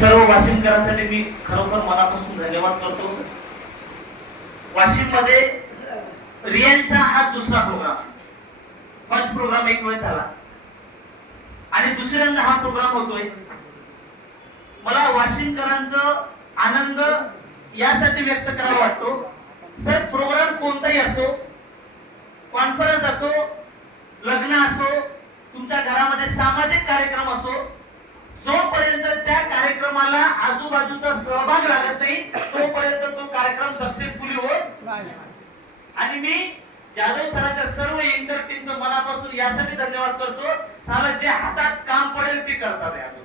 सर्व वाशिमकरांसाठी मी खरोखर मनापासून धन्यवाद करतो। वाशिम मध्ये रियांचा हा दुसरा प्रोग्राम, फर्स्ट प्रोग्राम एक वेळ झाला आणि दुसऱ्यांदा हा प्रोग्राम होतोय। मला वाशिमकरांचं आनंद यासाठी व्यक्त करावा वाटतो, सर प्रोग्राम कोणताही असो, कॉन्फरन्स असो, लग्न असो, तुमच्या घरामध्ये सामाजिक कार्यक्रम असो, जोपर्यंत त्या कार्यक्रमाला आजूबाजूचा सहभाग लागत नाही तोपर्यंत तो कार्यक्रम सक्सेसफुली होत नाही। आणि मी जाधव सरांच्या सर्व इंटर टीमचं मनापासून यासाठी धन्यवाद करतो, साला जे हातात काम पडेल ते करतात यातून।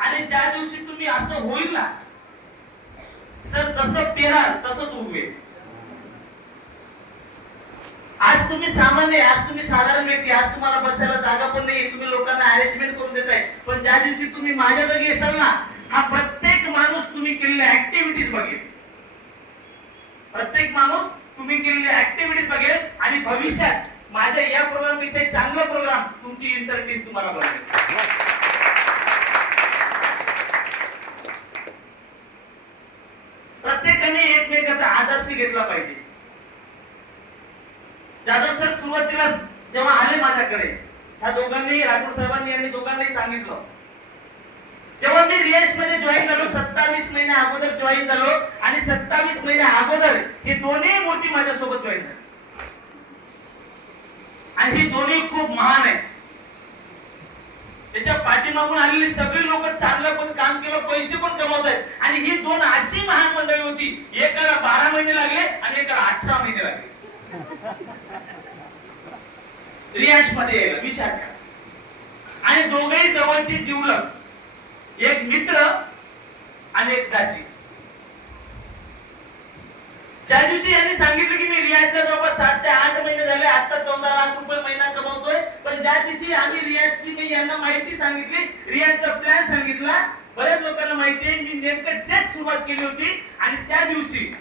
आणि ज्या दिवशी तुम्ही असं होईल ना सर, जसं पेराल तसंच उगवेल। आज तुम्ही सामान्य, आज तुम्ही साधारण व्यक्ती, आज तुम्हाला बसायला जागा पण नाही, तुम्ही लोकांना अरेंजमेंट करून देताय, पण ज्या दिवशी तुम्ही माझ्या जागी असाल ना, हा प्रत्येक माणूस तुम्ही केलेल्या ऍक्टिव्हिटीज बघेल, प्रत्येक माणूस तुम्ही केलेल्या ऍक्टिव्हिटीज बघेल आणि भविष्यात माझ्या या प्रोग्राम पेक्षा चांगला प्रोग्राम तुमची इंटर टीम तुम्हाला बघेल। प्रत्येकाने एकमेकाचा आदर्श घेतला पाहिजे। जाधव सर सुरुवातीला जेव्हा आले माझ्याकडे, ह्या दोघांनी, राठोड साहेबांनी यांनी दोघांनाही सांगितलं, जेव्हा मी रियाज मध्ये जॉईन झालो 27 महिन्या अगोदर जॉईन झालो आणि 27 महिन्या अगोदर हे दोन्ही मूर्ती माझ्यासोबत जॉईन झाली आणि ही दोन्ही खूप महान आहेत। त्याच्या पाठीमागून आलेली सगळी लोक चांगलं पण काम केलं, पैसे पण कमवत आहेत आणि ही दोन अशी महान मंडळी होती, एकाला 12 महिने लागले आणि एकाला 18 महिने लागले रियाज मध्ये यायला, विचार करा। आणि दोघेही जवळचे जीवलग, एक मित्र आणि एक दाजी। ज्या दिवशी यांनी सांगितलं की मी रियाजला जवळपास 7 ते 8 महिने झाले, आता 14 लाख रुपये महिना कमवतोय, पण ज्या दिवशी आम्ही रियाजची, मी यांना माहिती सांगितली, रियाजचा प्लॅन सांगितला, बऱ्याच लोकांना माहिती आहे मी नेमकं तेच सुरुवात केली होती। आणि त्या दिवशी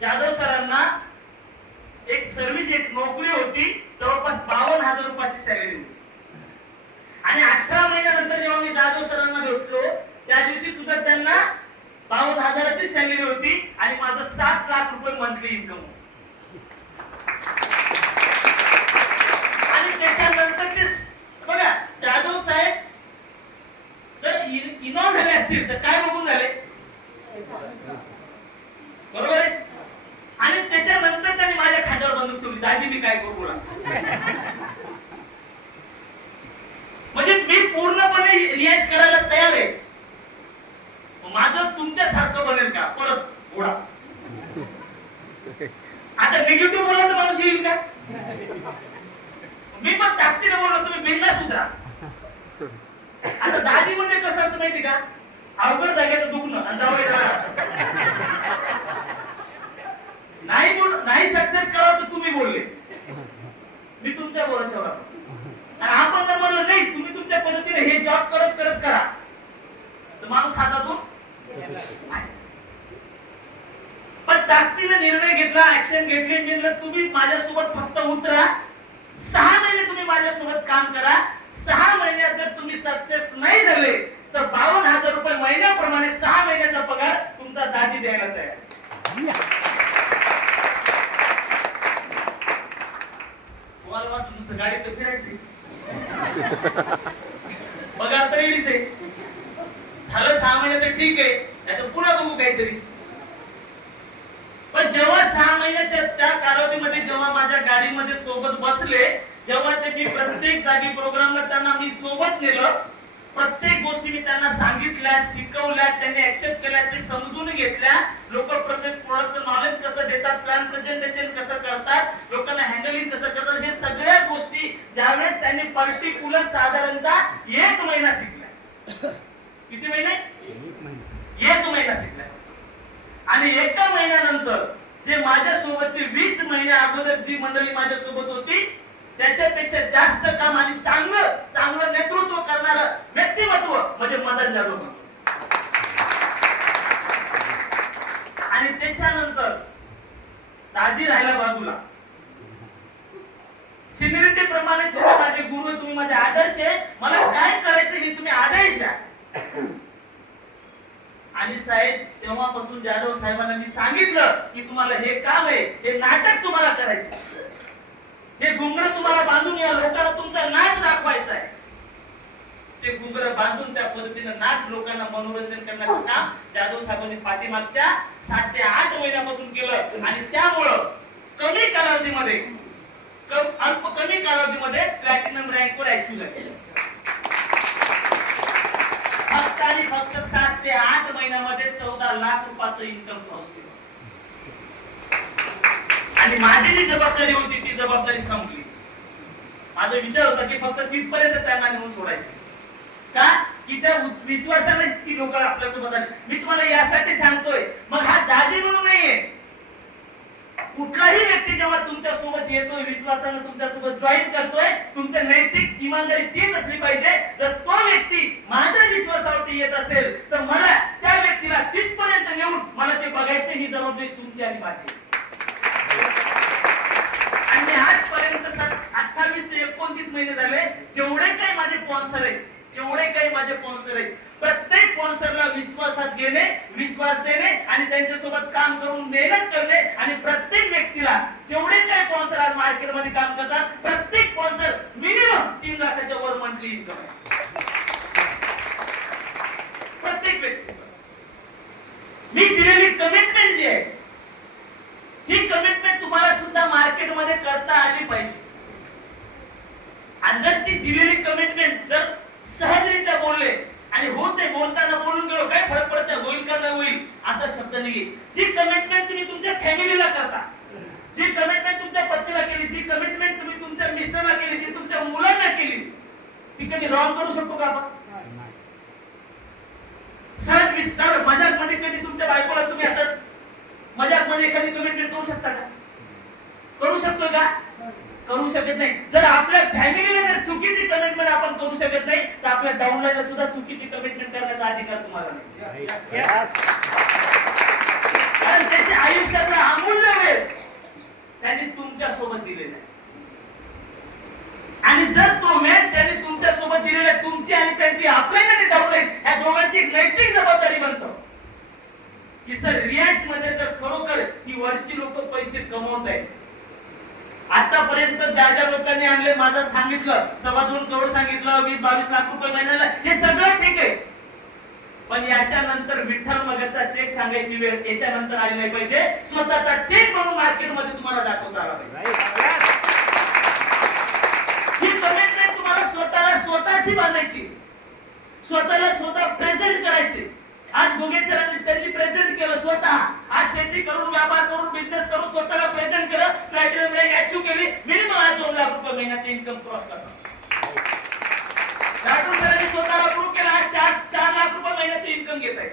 जाधव सरांना एक सर्व्हिस, एक नोकरी होती, जवळपास 52,000 रुपयाची सॅलरी होती। आणि 18 महिन्यानंतर जेव्हा मी जाधव सरांना भेटलो त्या दिवशी सुद्धा त्यांना 52,000ची सॅलरी होती आणि माझं 7 लाख रुपये मंथली इन्कम होतं। आणि त्याच्यानंतर ते बघा, जाधव साहेब जर इनॉन झाले असतील तर काय बघून झाले, बरोबर आहे? आणि त्याच्यानंतर त्यांनी माझ्या खात्यावर बंदूक ठेवली, दाजी मी काय करू बोला। म्हणजे मी पूर्णपणे रियाज करायला तयार आहे, माझं तुमच्या सारखं बनेल का परत घोडा? आता निगेटिव्ह बोलला तर माणूस येईल का? मी पण ताकदीने बोललो, तुम्ही बिनधास्त उतरा। आता दाजी मध्ये कसं असतं माहिती का, अवघड जागेचं दुखणं आणि जावई नाही बोल, नाही सक्सेस करा तर तुम्ही बोलले, मी तुमच्या भरोश्यावर आणि आपण जर म्हणलं नाही तुम्ही तुमच्या पद्धतीने हे जॉब करत करत करा तर माणूस हातातून पण ताकदीने निर्णय घेतला, ऍक्शन घेतली, म्हणलं तुम्ही माझ्यासोबत फक्त उतरा, 6 महिने तुम्ही माझ्यासोबत काम करा, 6 महिन्यात जर तुम्ही सक्सेस नाही झाले तर 52,000 रुपये महिन्याप्रमाणे 6 महिन्याचा पगार तुमचा दाजी द्यायला तयार। तुम्हाला वाटतं नुसतं गाडीत तर फिरायचंय, पगार तर एवढीच आहे, झालं 6 महिने तर ठीक आहे, नाहीतर पुन्हा बघू काहीतरी। पण जेव्हा 6 महिन्याच्या त्या कालावधीमध्ये जेव्हा माझ्या गाडीमध्ये सोबत बसले, जेव्हा ते मी प्रत्येक जागी प्रोग्रामला त्यांना मी सोबत नेलं, प्रत्येक गोष्टी मी त्यांना सांगितल्या, शिकवल्या, त्यांनी ऍक्सेप्ट केल्या, ते समजून घेतल्या, लोक प्रोडक्टचं नॉलेज कसं देतात, प्लॅन प्रेझेंटेशन कसं करतात, लोकांना हँडलिंग कसं करतात, हे सगळ्या गोष्टी ज्यावेळेस त्यांनी पर्टिक्युलर साधारणतः 1 महिना शिकल्या। किती महिने? 1 महिना शिकल्या। आणि 1 महिन्यानंतर जे माझ्या सोबतची 20 महिन्या अगोदर जी मंडळी माझ्या सोबत होती त्याच्यापेक्षा जास्त काम आणि चांगलं नेतृत्व करणारं व्यक्तिमत्व म्हणजे मदन जाधव म्हणतो। आणि त्याच्यानंतर दाजी राहिला बाजूला, सिनियरिटी प्रमाणे तुम्ही माझे गुरु, तुम्ही माझे आदर्श आहे, तुम्हाला हे काम आहे, हे नाटक तुम्हाला करायचं, हे घुंगर तुम्हाला बांधून या लोकांना तुमचा नाच दाखवायचा आहे. ते घुंगर बांधून त्या पद्धतीने नाच लोकांना मनोरंजन करण्याचं काम जाधव साहेबांनी पाठीमागच्या 7 ते 8 महिन्यापासून केलं. आणि त्यामुळं कमी कालावधीमध्ये कमी कालावधीमध्ये प्लॅटिनम रँक वर अचीव झाले. फक्त आणि फक्त 7 ते 8 महिन्यामध्ये 14 लाख रुपयाचं इन्कम क्रॉस केलं. आणि माझी जी जबाबदारी होती ती जबाबदारी संपली. माझा विचार होता की फक्त तिथपर्यंत त्यांना नेऊन सोडायचं. का की त्या विश्वासाने ती लोक आपल्यासोबत आली. मी तुम्हाला यासाठी सांगतोय, मग हा दाजी म्हणून नाहीये. कुठलाही व्यक्ती जेव्हा तुमच्या सोबत येतोय, विश्वासाने तुमच्या सोबत जॉईन करतोय, तुमची नैतिक इमानदारी तीच असली पाहिजे. जर तो व्यक्ती माझ्या विश्वासावरती येत असेल तर मला त्या व्यक्तीला तिथपर्यंत नेऊन मला ते बघायचं, ही जबाबदारी तुमची आणि माझी. आणि आजपर्यंत 28 ते 29 महिने झाले, जेवढे काही माझे स्पॉन्सर आहेत, प्रत्येक स्पॉन्सरला विश्वासात घेणे, विश्वास देणे आणि त्यांच्यासोबत काम करून मेहनत करणे. आणि प्रत्येक व्यक्तीला, जेवढे काही स्पॉन्सर आज मार्केटमध्ये काम करतात, प्रत्येक स्पॉन्सर मिनिमम 3 लाखाच्या वर मंथली इन्कम आहे प्रत्येक व्यक्तीचं. मी दिलेली कमिटमेंट जी आहे, ही कमिटमेंट तुम्हाला सुद्धा मार्केटमध्ये करता आली पाहिजे. आणि जर ती दिलेली कमिटमेंट जर सहजरित्या बोलले आणि होते, बोलताना बोलून गेलो, काय फरक पडत नाही, होईल का नाही होईल असा शब्द नाहीये. जी कमिटमेंट तुम्ही तुमच्या फॅमिलीला करता, जी कमिटमेंट तुमच्या पत्नीला केली, जी कमिटमेंट तुम्ही तुमच्या मिस्टरला केली, जी तुमच्या मुलांना केली, ती कधी रॉंग करू शकतो का आपण? सहज विस्तार मजाक मध्ये कधी तुमच्या बायकोला तुम्ही असं मजाक मध्ये एखादी कमिटमेंट करू शकता का? करू शकतो का? करू शकत नाही. जर आपल्या फॅमिलीला जर चुकीची कमिटमेंट आपण करू शकत नाही, तर आपल्या डाऊनलाईनला सुद्धा चुकीची कमिटमेंट करण्याचा अधिकार तुम्हाला नाही. कारण त्याच्या आयुष्यातला अमूल्य वेळ त्यांनी तुमच्या सोबत दिलेला आहे. आणि जर तो वेळ त्यांनी तुमच्या सोबत दिलेला, तुमची आणि त्यांची आपल्याकडे डाऊनलाईन या दोघांची एक नैतिक जबाबदारी बनतो की सर रियाज मध्ये जर खरोखर ही वरची लोक पैसे कमवत आहेत. आतापर्यंत ज्या ज्या लोकांनी आणले, माझं सांगितलं 2.25 करोड सांगितलं, 20-22 लाख रुपये महिन्याला, हे सगळं ठीक आहे. पण याच्यानंतर विठ्ठल मगरचा चेक सांगायची वेळ याच्यानंतर आली नाही पाहिजे. स्वतःचा चेक म्हणून मार्केटमध्ये तुम्हाला दाखवता आला पाहिजे. ही कमिटमेंट तुम्हाला स्वतःला स्वतःशी बांधायची, स्वतःला स्वतः प्रेझेंट करायचे. आज भोगे सरांनी त्यांनी प्रेझेंट केलं स्वतः. आज शेती करून, व्यापार करून, बिझनेस करून स्वतःला प्रेझेंट केलं, प्लॅटिनम रँक अचीव केली. मिनिमम आज 2 लाख रुपये महिन्याचे इन्कम क्रॉस करतात. जाधव सरांनी स्वतःला प्रूव्ह केलं, आज 4 लाख रुपये महिन्याचे इन्कम घेत आहेत.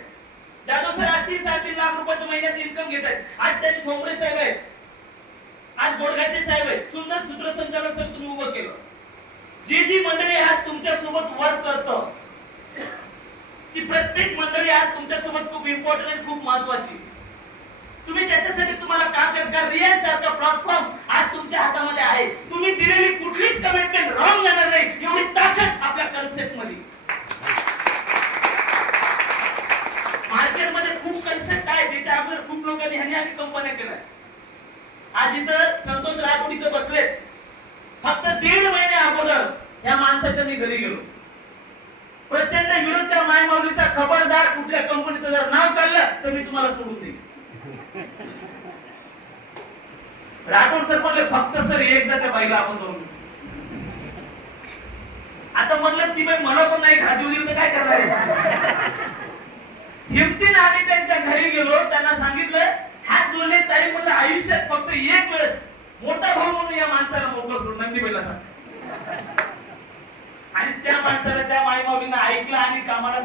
जाधव सर आज 3-3.5 लाख रुपयाचं महिन्याचे इन्कम घेत आहेत. आज त्यांनी ठोंबरे साहेब आहेत, आज गोडगाचे साहेब आहेत. सुंदर सूत्रसंचालन सर तुम्ही उभं केलं. जी मंडळी आज तुमच्या सोबत वर्क करतं, ती प्रत्येक मंडळी आज तुमच्या सोबत खूप इम्पॉर्टंट आणि खूप महत्वाची. तुम्ही त्याच्यासाठी तुम्हाला काम करायचं. रियाज सारखा प्लॅटफॉर्म आज तुमच्या हातामध्ये आहे. तुम्ही दिलेली कुठलीच कमिटमेंट रॉंग जाणार नाही, एवढी ताकद आपल्या कन्सेप्ट मध्ये. मार्केटमध्ये खूप कन्सेप्ट आहे, त्याच्या अगोदर खूप लोकांनी ह्यानी कंपन्या केल्या. आज इथं संतोष राठोड इथं बसले. फक्त 1.5 महिने अगोदर या माणसाच्या मी घरी गेलो. प्रचंड विरोध त्या मायमाऊलीचा. खबरदार कुठल्या कंपनीचं जर नाव काढलं तर मी तुम्हाला सोडून देईन. राठोड सर म्हणले फक्त सर एकदा त्या बाईला आपण जाऊन. आता म्हणलं ती बाई मला पण नाही घात देऊ दिली तर काय करणार आहे. हिमतीने आम्ही त्यांच्या घरी गेलो, त्यांना सांगितलं हात जोडले. ताई म्हणलं आयुष्यात फक्त एक वेळेस मोठा भाऊ म्हणून या माणसाला मोकळं सोड, नंदीबाईला सांग. आणि त्या माणसाला, त्या मायमाऊलीनं ऐकलं आणि कामाला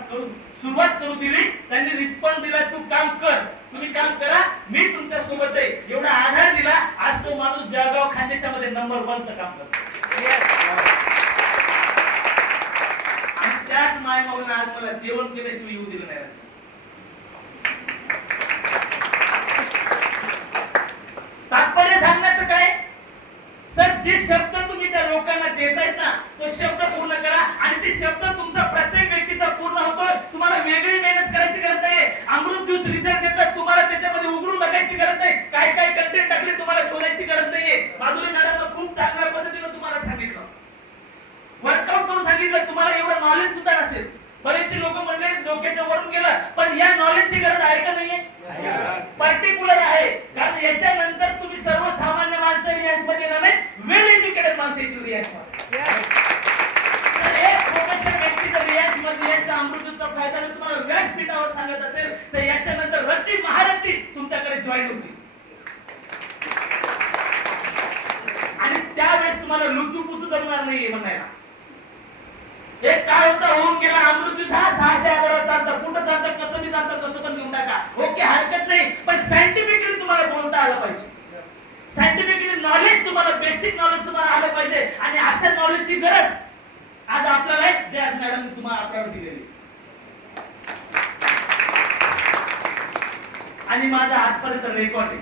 सुरुवात करू दिली. त्यांनी रिस्पॉन्स दिला, तू काम कर, तुम्ही काम करा, मी तुमच्या सोबत आहे, एवढा आधार दिला. आज तो माणूस जळगाव खानदेशामध्ये नंबर 1चं काम करतो. आणि त्याच मायमाऊलीनं आज मला जेवण केल्याशिवाय येऊ दिलं नाही. तात्पर्य सांगण्याचं काय सर, जे शब्द तुम्ही त्या लोकांना देतायत ना, तो शब्द पूर्ण करा. आणि ते शब्द तुमचा प्रत्येक व्यक्तीचा पूर्ण होतो. तुम्हाला वेगळी मेहनत करायची गरज नाही. अमृत ज्यूस रिझल्ट देतात, तुम्हाला त्याच्यामध्ये उघडून बघायची गरज नाही. काय नॉलेज सुद्धा नसेल. बरेचसे लोक म्हणले डोक्याच्या वरून गेलं, पण या नॉलेजची गरज आहे का नाहीये? पर्टिक्युलर आहे. कारण याच्यानंतर तुम्ही सर्वसामान्य माणसं रियाज मध्ये येणार नाही, वेल एज्युकेटेड माणसं येतील रियाज मध्ये. तर एक प्रोफेशनल व्यक्ती जर रियाज मध्ये याचा अमृतचा फायदा जर तुम्हाला व्यासपीठावर सांगत असेल, तर याच्यानंतर रत्ती महारथी तुमच्याकडे जॉईन होतील. आणि त्यावेळेस तुम्हाला लुचूपुचू जमणार नाहीये म्हणायला. एक काळ होता, होऊन गेला. अमृत हा 600,000 चालतं, कुठं चालतं, कसं बी चालतं, कसं पण घेऊन टाका, ओके, हरकत नाही. पण सायंटिफिकली तुम्हाला बोलता आलं पाहिजे. सायंटिफिकली नॉलेज तुम्हाला, बेसिक नॉलेज तुम्हाला आलं पाहिजे. आणि अशा नॉलेजची गरज आज आपल्याला आहे, जे आज मॅडम तुम्हाला आपल्याला दिलेली. आणि माझा आजपर्यंत रेकॉर्ड आहे,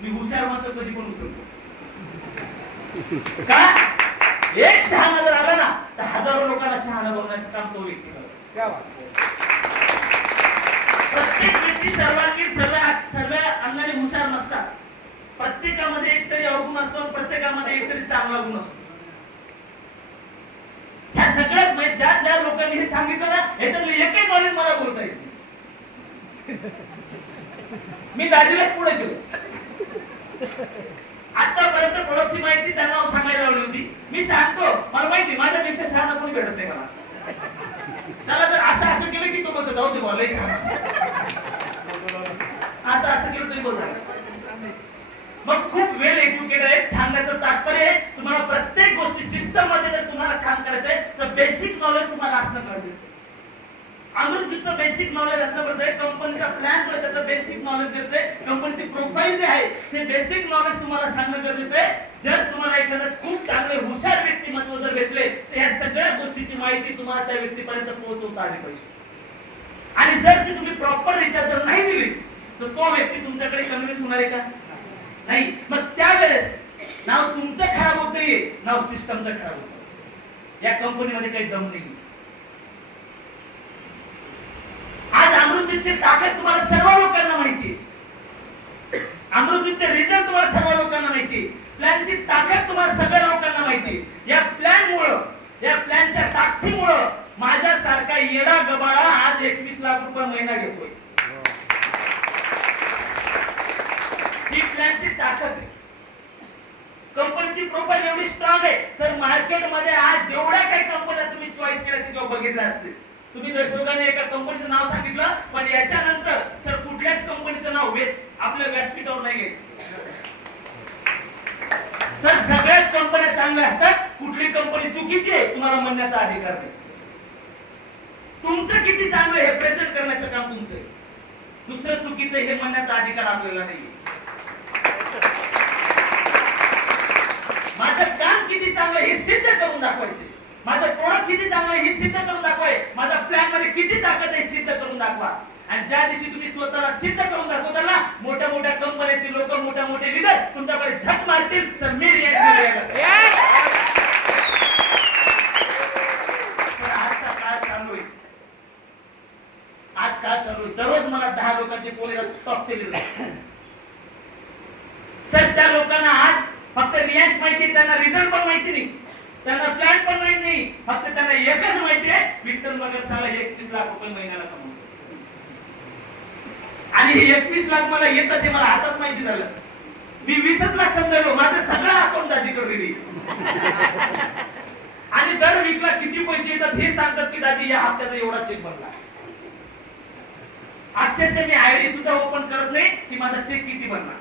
मी हुशार माणसं कधी पण उचलतो का? एक शहाणा जर आला ना, तर हजारो लोकांना शहाणा बनवण्याचं काम तो व्यक्ती करतो. प्रत्येक व्यक्ती सर्वांगीण सर्व अंगाने हुशार नसतात. प्रत्येकामध्ये एकतरी अवगुण असतो, प्रत्येकामध्ये एकतरी चांगला गुण असतो. ह्या सगळ्यात ज्या लोकांनी हे सांगितलं ना, याच्यातलं एकही नॉलेज मला बोलता येत नाही. मी दाजीला पुढे गेलो. आतापर्यंत प्रोडक्टची माहिती त्यांना सांगायला लावली होती. मी सांगतो, मला माहिती माझ्यापेक्षा शहाणा कोणी भेटत नाही मला. त्याला जर असं केलं की तो म्हणतो जाऊ दे मला शहाणा, असं केलं तरी बघा. मग खूप वेल एज्युकेटेड आहे. सांगण्याचं तात्पर्य आहे, तुम्हाला प्रत्येक गोष्टी सिस्टम मध्ये जर तुम्हाला काम करायचं आहे, तर बेसिक नॉलेज तुम्हाला असणं गरजेचं आहे. अमृतचं बेसिक नॉलेज असणं गरजेचं आहे. कंपनीचा प्लॅन जो आहे त्याचं बेसिक नॉलेज गरजेचं आहे. कंपनीची प्रोफाईल जे आहे ते बेसिक नॉलेज तुम्हाला सांगणं गरजेचं आहे. जर तुम्हाला एखादं खूप चांगले हुशार व्यक्तिमत्व जर भेटले, तर या सगळ्या गोष्टीची माहिती तुम्हाला त्या व्यक्तीपर्यंत पोहोचवता आली पाहिजे. आणि जर ती तुम्ही प्रॉपर रित्या जर नाही दिली, तर तो व्यक्ती तुमच्याकडे कन्व्हिन्स होणार आहे का? नाही. मग त्यावेळेस नाव तुमचं खराब होत नाहीये, नाव सिस्टमचं खराब होतं. या कंपनीमध्ये काही दम नाही. आज अमृतची ताकद तुम्हाला सर्व लोकांना माहिती आहे. अमृतचे रिझल्ट तुम्हाला सर्व लोकांना माहिती आहे. प्लॅनची ताकद तुम्हाला सगळ्या लोकांना माहिती आहे. या प्लॅनमुळं, या प्लॅनच्या ताकदीमुळं माझ्यासारखा येडा गबाळा आज 21 लाख रुपये महिना घेतोय. ही प्लॅनची ताकद आहे. कंपनीची प्रोफाईल एवढी स्ट्रॉंग आहे. सर मार्केटमध्ये आज जेवढ्या काही कंपन्या तुम्ही चॉईस केल्या किंवा बघितल्या असतील, तुम्ही दोघांनी एका कंपनीचं नाव सांगितलं, पण याच्यानंतर सर कुठल्याच कंपनीचं नाव आपल्या व्यासपीठावर नाही घ्यायचं. सर सगळ्याच कंपन्या चांगल्या असतात, कुठली कंपनी चुकीची आहे तुम्हाला म्हणण्याचा अधिकार नाही. तुमचं किती चांगलं हे प्रेझेंट करण्याचं काम तुमचं आहे. दुसरं चुकीचं हे म्हणण्याचा अधिकार आपल्याला नाही. माझं काम किती चांगलं हे सिद्ध करून दाखवायचे, माझं प्रोडक्ट किती चांगलं हे सिद्ध करून दाखवाय, माझा प्लॅन मध्ये किती ताकद आहे सिद्ध करून दाखवा. आणि ज्या दिवशी तुम्ही स्वतःला सिद्ध करून दाखवता ना, मोठ्या मोठ्या कंपन्याचे लोक, मोठ्या मोठे लीडर तुमच्याकडे झक मारतील. सर मी आजचा काळ चालू आहे. आज काळ चालू आहे. दररोज मला 10 लोकांचे फोन टॉपचे लीडर. सर त्या लोकांना आज फक्त रियाज माहिती, त्यांना रिझल्ट पण माहिती नाही, त्यांना प्लॅन पण माहिती नाही. फक्त त्यांना एकच माहिती आहे, विठ्ठल मगर साला 21 लाख रुपये महिन्याला कमवतो. आणि हे 21 लाख मला येतात हे मला आताच माहिती झालं. मी 20च लाख समजायलो, माझं सगळं अकाउंट दाजीकडे रेडी. आणि दर वीकला किती पैसे येतात हे सांगतात की दाजी या हप्त्याचा एवढा चेक भरला. अक्षरशः मी आयडी सुद्धा ओपन करत नाही की माझा चेक किती भरला.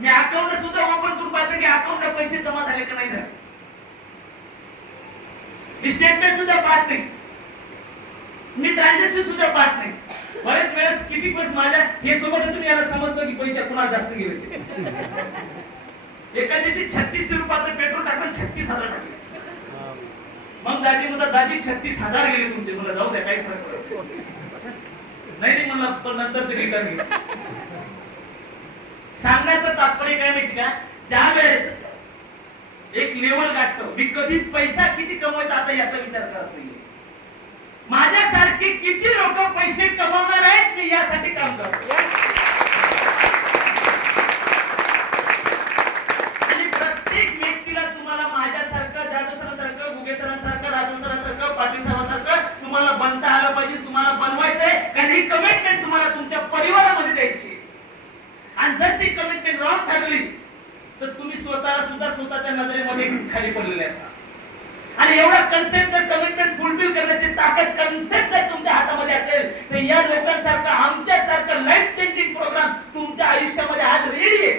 मी अकाउंट सुद्धा ओपन करून पाहतो की अकाउंटला पैसे जमा झाले का नाही झाले. मी स्टेटमेंट सुद्धा पाहत नाही, मी ट्रान्झॅक्शन सुद्धा पाहत नाही. बरेच वेळेस किती पैसे माझ्या हे सोबत तुम्ही याला समजतो की पैसे कुणाला जास्त गेले ते. एका दिवशी 36 रुपयाचं पेट्रोल टाकलं, 36,000 टाकले. मग दाजी म्हणतात दाजी 36,000 गेले तुमचे. मला जाऊ द्या, काही फरक पडत नाही म्हणलं, पण नंतर ते रिटर्न घेतलं. सांगण्याचं तात्पर्य काय माहिती का, ज्या वेळेस एक लेवल गाठतो, मी कधी पैसा किती कमवायचा आता याचा विचार करत नाही. माझ्यासारखे किती लोक पैसे कमवणार आहेत मी यासाठी काम करतो. आणि प्रत्येक व्यक्तीला तुम्हाला माझ्यासारखं, जाधव सरांसारखं, गुगे सरांसारखं, राजू सरांसारखं, पाटील सरांसारखं खाली पडलेले असतात. आणि एवढा कन्सेप्ट जर कमिटमेंट फुलफिल करण्याची ताकद कन्सेप्ट जर तुमच्या हातामध्ये असेल तर या लोकांसारखा आमच्यासारखं लाईफ चेंजिंग प्रोग्राम तुमच्या आयुष्यामध्ये आज रेडी आहे.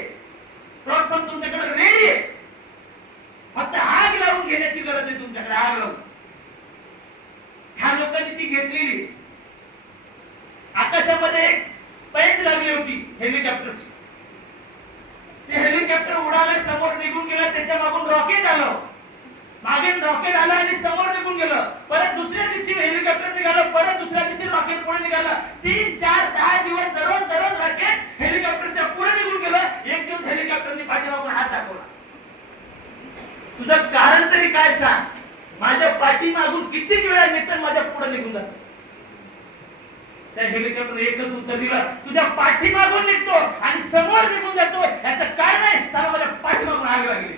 प्लॅटफॉर्म तुमच्याकडे रेडी आहे. फक्त आग लावून घेण्याची गरज आहे तुमच्याकडे. आग लावून ह्या लोकांनी ती घेतलेली. आकाशामध्ये एक पैज लागली होती हेलिकॉप्टरची. ते हेलिकॉप्टर उडालं, समोर निघून गेलं, त्याच्या मागून रॉकेट आलं, मागे रॉकेट आलं आणि समोर निघून गेलं. परत दुसऱ्या दिवशी हेलिकॉप्टर निघालं, परत दुसऱ्या दिवशी रॉकेट पुढे निघालं. 3, 4, 10 दिवस दररोज रॉकेट हेलिकॉप्टरच्या पुढे निघून गेलं. एक दिवस हेलिकॉप्टरने पाठीमागून हात दाखवला. तुझं कारण तरी काय सांग? माझ्या पाठीमागून किती वेळा निघतं, माझ्या पुढे निघून जातो. त्या हेलिकॉप्टर एकच उत्तर दिलं, तुझ्या पाठीमागून निघतो आणि समोर निघून जातो. याचं काय नाही, साला माझ्या पाठीमागून आग लागली.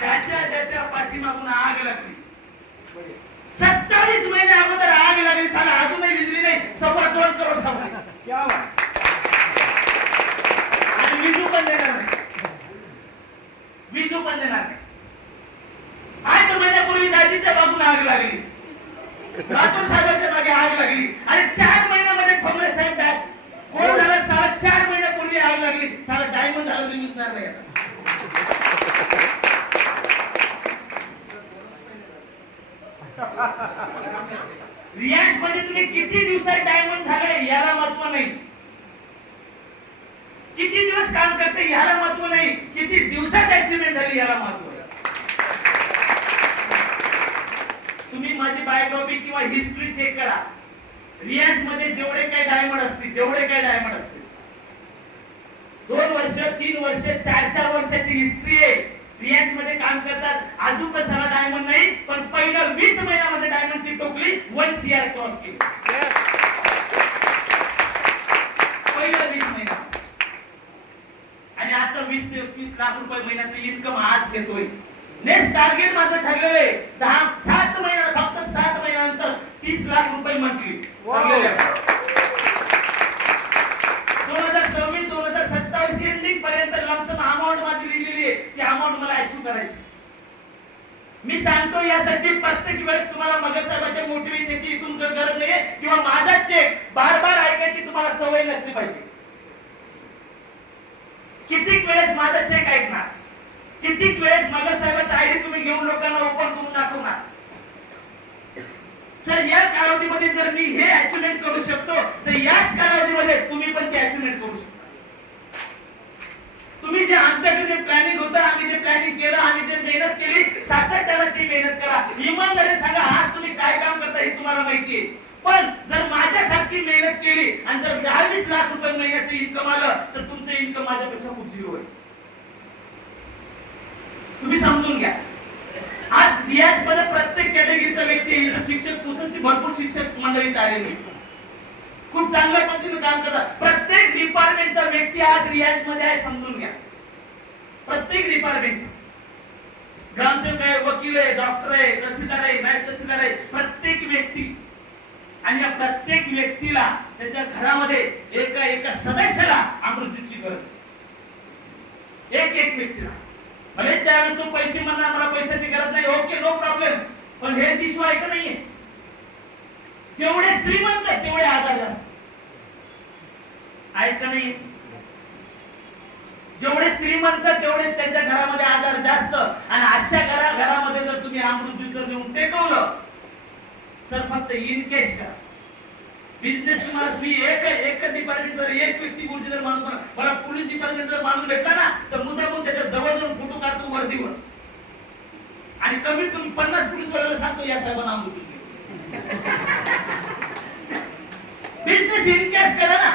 ज्याच्या पाठीमागून आग लागली, 27 महिने अगोदर आग लागली, साला अजूनही विजली नाही. 2.25 करोड छापले. आणि विजू पण देणार नाही. विजू पण देणार नाही. 8 महिन्यापूर्वी दाजीच्या बाजूला आग लागली, राठोड साहेबांच्या मागे आग लागली आणि 4 महिन्यामध्ये ठोंबरे साहेब बॅग कोण झाला. साला 4 महिन्यापूर्वी आग लागली, साला डायमंड झाला तरी विसरणार नाही. आता रियाज मध्ये तुम्ही किती दिवसात डायमंड झाले याला महत्व नाही. किती दिवस काम करते याला महत्व नाही. किती दिवसात अचीवमेंट झाली याला महत्व आहे. तुम्ही माझी बायोग्राफी किंवा हिस्ट्री चेक करा. रियाज मध्ये जेवढे काही डायमंड असतील, 2 वर्ष, 3 वर्ष, 4 वर्षाची हिस्ट्री आहे. रियाज मध्ये काम करतात. अजून पण साला डायमंड नाही, पण पहिल्या 20 महिन्यामध्ये डायमंडची टोकली 1 CR क्रॉस केली. पहिल्या 20 महिना. आणि आता 20 ते 21 लाख रुपये महिन्याचं इन्कम आज घेतोय. नेक्स्ट टार्गेट माझं ठरलेलं आहे 7 महिन्यात, फक्त 7 महिन्यानंतर 30 लाख रुपये मंथली. 2026-2027 एंडिंग पर्यंत लमसम अमाउंट माझी लिहिलेली आहे. ती अमाउंट मला अचीव करायची. मी सांगतो यासाठी प्रत्येक वेळेस तुम्हाला मगर साहेबांच्या मोटिवेशनची इथून गरज नाहीये किंवा माझा चेक बार ऐकायची तुम्हाला सवय नसली पाहिजे. कितीक वेळेस माझा चेक ऐकणार, कितीक वेळेस मगर साहेबांचा आयडी तुम्ही घेऊन लोकांना ओपन करून दाखवणार. सर या कालावधीमध्ये जर मी हे अचीवमेंट करू शकतो तर याच कालावधीमध्ये तुम्ही पण ते अचीवमेंट करू शकता. तुम्ही जे आमच्याकडे जे प्लॅनिंग होतं, आम्ही जे प्लॅनिंग केलं, आम्ही जे मेहनत केली, सातत्यानं ती मेहनत करा. इमानदारीने सांगा आज तुम्ही काय काम करता हे तुम्हाला माहिती आहे. पण जर माझ्यासारखी मेहनत केली आणि जर 10-20 लाख रुपये महिन्याचं इन्कम आलं तर तुमचं इन्कम माझ्यापेक्षा खूप झिरो आहे. तुम्ही समजून घ्या. आज रियाज मध्ये प्रत्येक कॅटेगरीचा व्यक्ती, शिक्षक पुसनची भरपूर शिक्षक मंडळी आलेली, खूप चांगल्या पद्धतीने काम करतात. प्रत्येक डिपार्टमेंटचा व्यक्ती आज रियाज मध्ये आहे, समजून घ्या. प्रत्येक डिपार्टमेंटचा ग्रामसेवक आहे, वकील आहे, डॉक्टर आहे, तहसीलदार आहे, नायब तहसीलदार आहे, प्रत्येक व्यक्ती. आणि या प्रत्येक व्यक्तीला त्याच्या घरामध्ये एका सदस्याला अमृत ज्यूसची गरज आहे. एक व्यक्तीला. भले त्यावेळेस तो पैसे म्हणणार मला पैशाची गरज नाही, ओके नो प्रॉब्लेम, पण हे इश्यू आहे का नाहीये? जेवढे श्रीमंत तेवढे आजार जास्त आहेत का नाही? जेवढे श्रीमंत तेवढे त्यांच्या घरामध्ये आजार जास्त. आणि अशा घरामध्ये जर तुम्ही अमृत ज्यूस जर नेऊन टेकवलं सर, फक्त इन केस करा. बिझनेस तुम्ही एक डिपार्टमेंट जर एक व्यक्ती गुरुजी जर माणूस मला पोलीस डिपार्टमेंट जर माणूस भेटला ना तर मुद्दामून त्याच्या जवळ जाऊन फोटो काढतो वर्दीवर आणि कमीत कमी 50 पोलीस वाल्याला सांगतो या साहेबांना अमृत बिझनेस इन केस करा ना.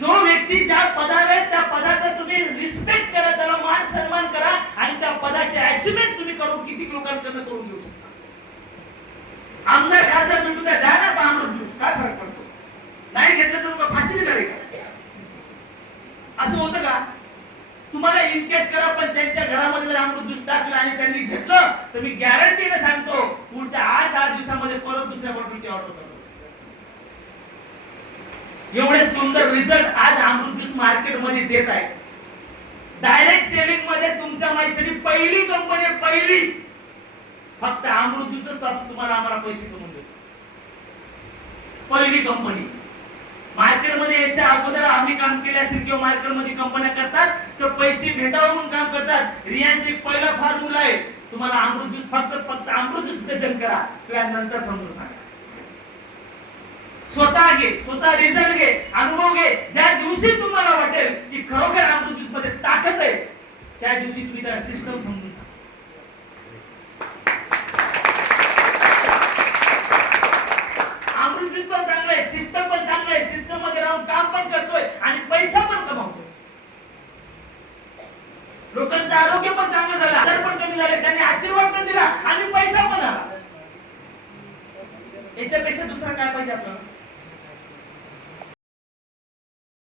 जो व्यक्ती ज्या पदावर आहे त्या पदाचा तुम्ही रिस्पेक्ट करा, त्याला मान सन्मान करा आणि त्या पदाचे अचीवमेंट तुम्ही करून किती लोकांकडून करून घेऊ शकता. आमदार खासदार भेटू द्या, द्या ना अमृत ज्यूस, काय फरक पडतो? नाही घेतलं तर फाशी देणार आहे का? असं होतं का? तुम्हाला इनकेस करा, पण त्यांच्या घरामध्ये जर अमृत ज्यूस टाकलं आणि त्यांनी घेतलं तर मी गॅरंटीने सांगतो पुढच्या 8-10 दिवसामध्ये परत दुसऱ्या बॉटलची ऑर्डर करतो. एवढे सुंदर रिझल्ट आज अमृत ज्यूस मार्केटमध्ये देत आहे. डायरेक्ट सेलिंग मध्ये तुमच्या माहितीसाठी पहिली कंपनी पहिली फक्त अमृत ज्यूसच तुम्हाला आम्हाला पैसे कमवून देतो. पहिली कंपनी. मार्केटमध्ये याच्या अगोदर आम्ही काम केले असेल किंवा मार्केटमध्ये कंपन्या करतात तर पैसे भेटावं म्हणून काम करतात. रियांचा एक पहिला फॉर्म्युला आहे, तुम्हाला अमृत ज्यूस फक्त अमृत ज्यूस प्रेझेंट करा, प्लॅन नंतर समजून सांगा. स्वतः घे, स्वतः रिझल्ट घे, अनुभव घे. ज्या दिवशी तुम्हाला वाटेल की खरोखर अमृत ज्यूस मध्ये ताकद आहे त्या दिवशी तुम्ही त्याला सिस्टम समजून सांगा. अमृत ज्यूस पण चांगलं आहे, सिस्टम पण चांगलं आहे, सिस्टम मध्ये राहून काम पण करतोय आणि पैसा पण कमावतोय. लोकांचं आरोग्य पण चांगलं झालं, आजार पण कमी झाले, त्यांनी आशीर्वाद पण दिला आणि पैसा पण आला. याच्यापेक्षा दुसरा काय पाहिजे आपल्याला?